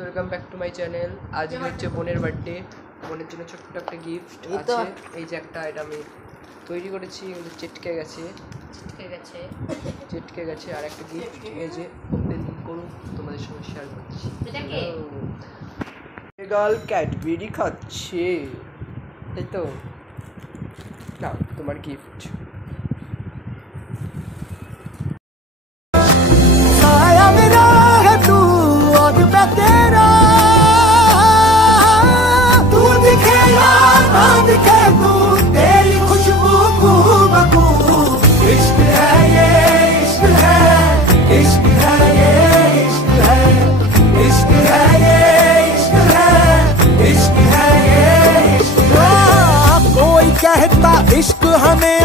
Welcome back to my channel. আজকে হচ্ছে বোনের বার্থডে। বোনের জন্য ছোট্ট একটা গিফট আছে। এই যে একটা এটা আমি তৈরি করেছি, কিন্তু চেটকে গেছে আর একটা গিফট এই যে ওপেন করুন, তোমাদের সঙ্গে শেয়ার করছি। গার্ল ক্যাডবেরি খাচ্ছে, তাই তো? না, তোমার গিফট। कहता इश्क हमें